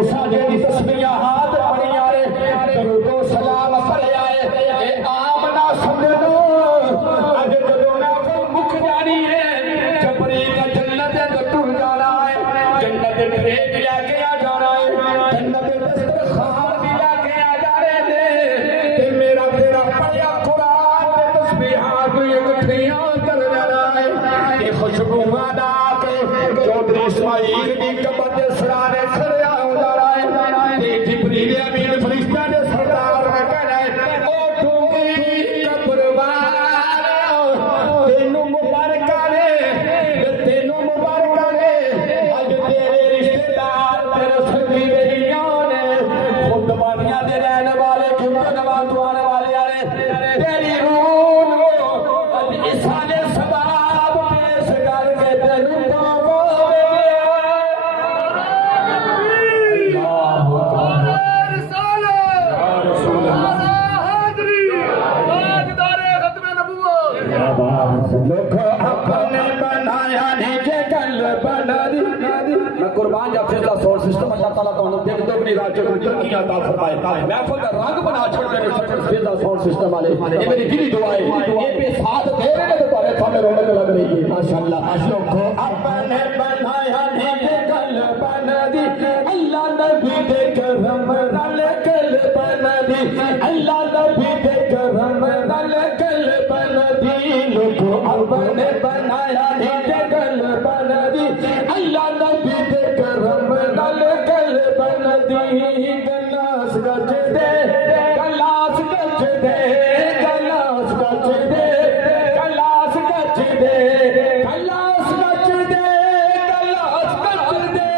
تساں جڑی تسبیحات پڑھیاں نے درود و سلام پڑھیا ہے اے عام نہ سمجھو اج جدوں نہ مک جانی ہے جبری کا جنت دے ٹر جانا ہے جنت دے ٹریک لے کے آ جانا ہے جنت دے دسترخوان بھی لے کے آ جانے نے تے میرا تیرا پڑھیا قرآن تے تسبیحات اکٹھیاں کر جانا ہے یہ خوشبو دا کے چودھری اسماعیل دی قبر دے سرانے کھڑیا ہو جانا ہے تے جبریل امین فرشتہ دے سردار نے کہنا ہے او ٹھوئی قبر والو تینوں مبارک نے تینوں مبارک نے اج تیرے رشتہ دار تیرے سنگی بیلیاں نے خود بانیاں دے رہنے والے جھوٹے نواز دعانے والے آنے تیری روح نو اج اسال ثواب پیش کر کے تینوں پاوے اللہ رسول اللہ لوگ اپنے بنایا نیچے گل بنا دی میں قربان جب سے سور سسٹم اللہ تعالیٰ تو انہوں دیکھ دوگنی راجہ کو ترقی عطا فرمائے محفل کا رنگ بنا چھوڑ دے فیضا سور سسٹم والے یہ میری دلی دعا ہے یہ پہ ساتھ دے رہے تو پہلے تھامے رونق لگ رہی ہے ماشاءاللہ لوگ اپنے بنایا نیچے گل بنا دی اللہ نبی دے کرم نال گل بنا دی اللہ نبی دے کرم نال گل بنا دی لوگ اپنے بنایا نیچے گل بنا دی اللہ نبی دے کرم نال گل بنا دی گلاس گج دے گلاس گج دے گلاس گج دے گلاس گج دے گلاس گج دے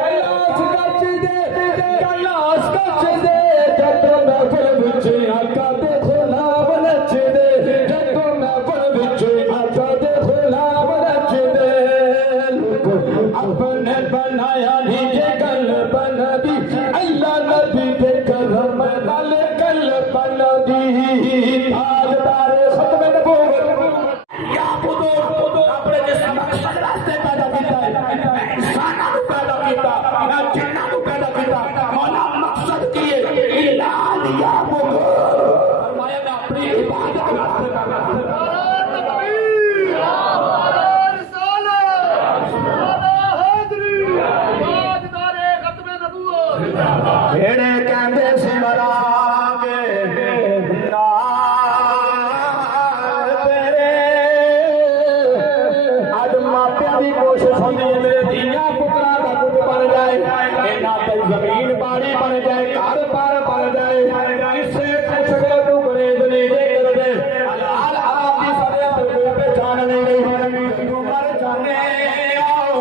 گلاس گج دے گلاس گج دے گلاس گج دے جدوں محفل وچ آقا دے غلام نچ دے جدوں محفل وچ آقا دے غلام نچ دے اپنے بنایا نیچے گل بنا دی اللہ نبی دے کرم نال گل بنا دی تاجدار ختم نبوت یا بزرگ اپنے جس مقصد راستے پیدا کیتا ہے انساناں نوں پیدا کیتا جناں نوں پیدا کیتا مولا مقصد کیے اعلان یا بزرگ فرمایا میں اپنی عبادت واسطے کرنا کیڑے کہندے سی مراگے نال تیرے اج ماپیاں دی کوشش ہوندی ہے میرے دھیاں پتراں دا کچھ بن جائے انہاں تے زمین باڑی بن جائے گھر بار بن جائے کسے کچھ کو گریز نہیں دے کر دے حلال حرام دی سارے تے پہچان نہیں گئی تو مر جانے آؤ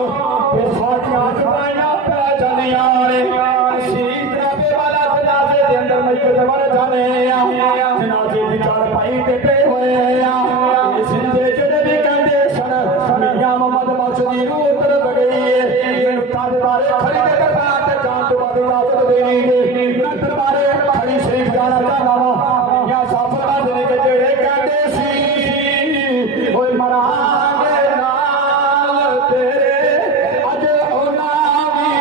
پھر ساڈیاں زباناں پہچانیاں نے مر جانے جنازے دی چارپائی تے پے ہوئے زندے جڑے بھی کہندے سن میاں محمد بخش دی روح طرف گئی ہے تاجدار کھڑی دے دربار تے جان تو بعد اجازت دینی ہے میں دربارے کھڑی شریف جانا چاہنا وا یا سفر دے کے جڑے کہندے سی اوے مرانگے نال تیرے اج انہاں وی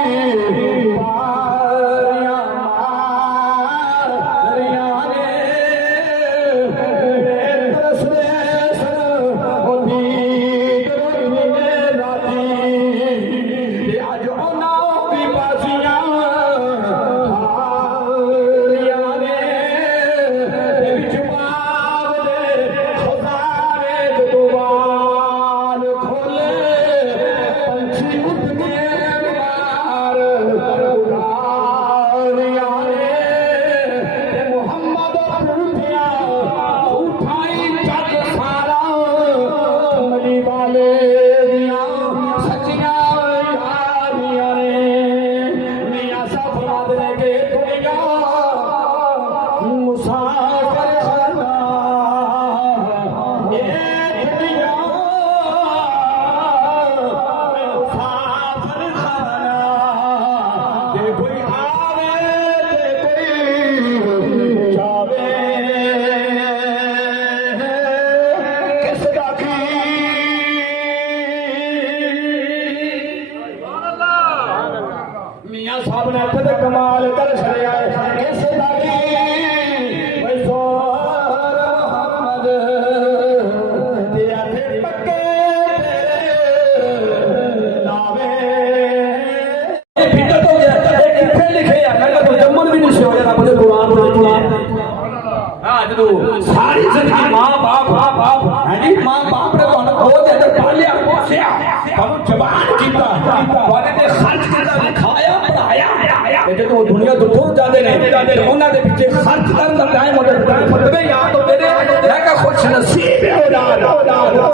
جدو ساری زندگی ماں باپ ہاں جی ماں باپ نے تہاڈا گود دے اندر پالیا پوسیا تہاڈوں جوان کیتا تہاڈے تے خرچ کیتا کھایا پڑھایا تے جدوں دنیا تو ٹر جاندے نے تے انہاں دے پیچھے خرچ کرن دا ٹائم ہو جائے فتوی یاد ہوندے نے میں کہ خوش نصیب اولاد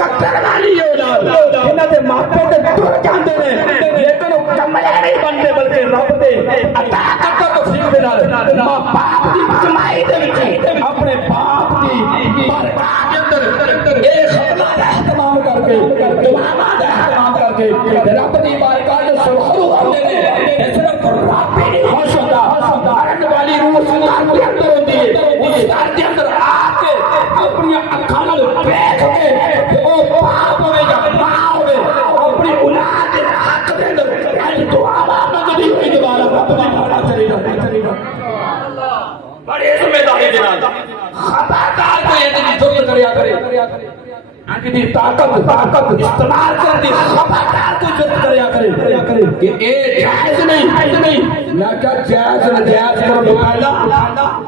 کٹر والی اولاد انہاں دے ماپے تے ٹر جاندے نے لیکن وہ کملے نہیں بنتے بلکہ رب دے عطا کرتا توفیق دے نال ماں باپ دی کمائی دے وچ اپنے باپ دی برکات دے اندر اے ختمہ دا اہتمام کر کے دعاواں دا اہتمام کر کے رب دی بارگاہ وچ سرخرو ہوندے نے صرف رب ہی خوش ہوندا رب والی روح سنار دے اندر ہوندی ہے اس گھر دے اندر آ کے اپنی اکھاں نال دیکھ کے او باپ ہوے یا ماں ہوے اپنی اولاد دے حق دے اندر اج دعاواں منگدی ہوئی دوبارہ رب دی بارگاہ چلی جاندی بڑی ذمہ داری دے نال خبردار کوئی ادی ضرورت کریا کرے انکی دی طاقت استعمال کرن دی خبردار کوئی ضرورت کریا کرے کہ اے جائز نہیں نہ کہ جائز ناجائز کرو پہلا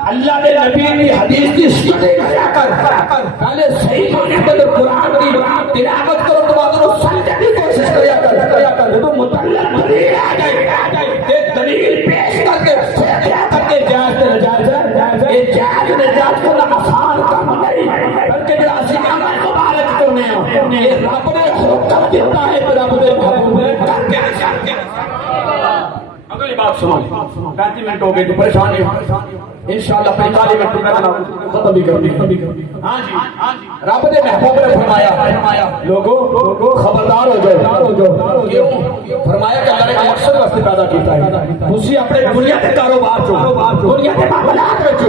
اللہ دے نبی دی حدیث دی اسٹڈی کریا کر پہلے صحیح ہونے کے اندر قرآن کی تلاوت کرو تو بعد وہ سمجھنے کی کوشش کریا کر تو مطلب دلیل آ جائے تے دلیل پیش کر کے جائز تے ناجائز ہے یہ جائز ناجائز کو آسان کام نہیں بلکہ جو اسی عمل مبارک کرنے ہیں یہ رب نے حکم دیتا ہے کہ رب دے حکم کر کے اگلی بات سنو 35 منٹ ہو گئے تو پریشان نہیں انشاءاللہ 45 منٹ میں ختم بھی کروں ہاں جی رب نے محبوب نے فرمایا لوگوں خبردار ہو جاؤ کیوں فرمایا کہ اللہ نے مقصد واسطے پیدا کیتا ہے تسی اپنے دنیا کے کاروبار دنیا کے معاملات وچ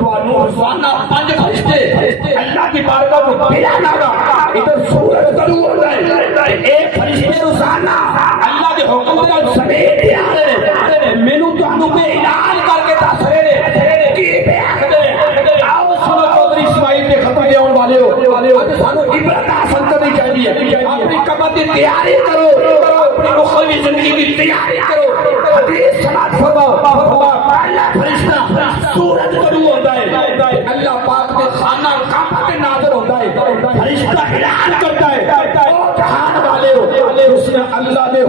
تانوں روزانہ 5 فرشتے اللہ کی بارگاہ میں بلا ناگا ادھر سورج طلوع ہوتا ہے ایک فرشتے روزانہ اللہ کے حکم دے نال سمیت دے آ رہے نے مینوں تانوں پہ اعلان کر کے دس رہے نے کی پہ آکھدے آؤ سنو چودھری اسماعیل کے خطبے دے آن والے ہو اج سانو عبرت حاصل کرنی چاہیے اپنی قبر دی تیاری کرو اپنی اخروی زندگی کی تیاری کرو حدیث سماعت فرماؤ اللہ فرشتہ سورج طلوع ہوتا ہے اللہ پاک کے خانہ کعبہ کے ناظر ہوتا ہے فرشتہ اعلان کرتا ہے او جہان والے ہو اس نے اللہ نے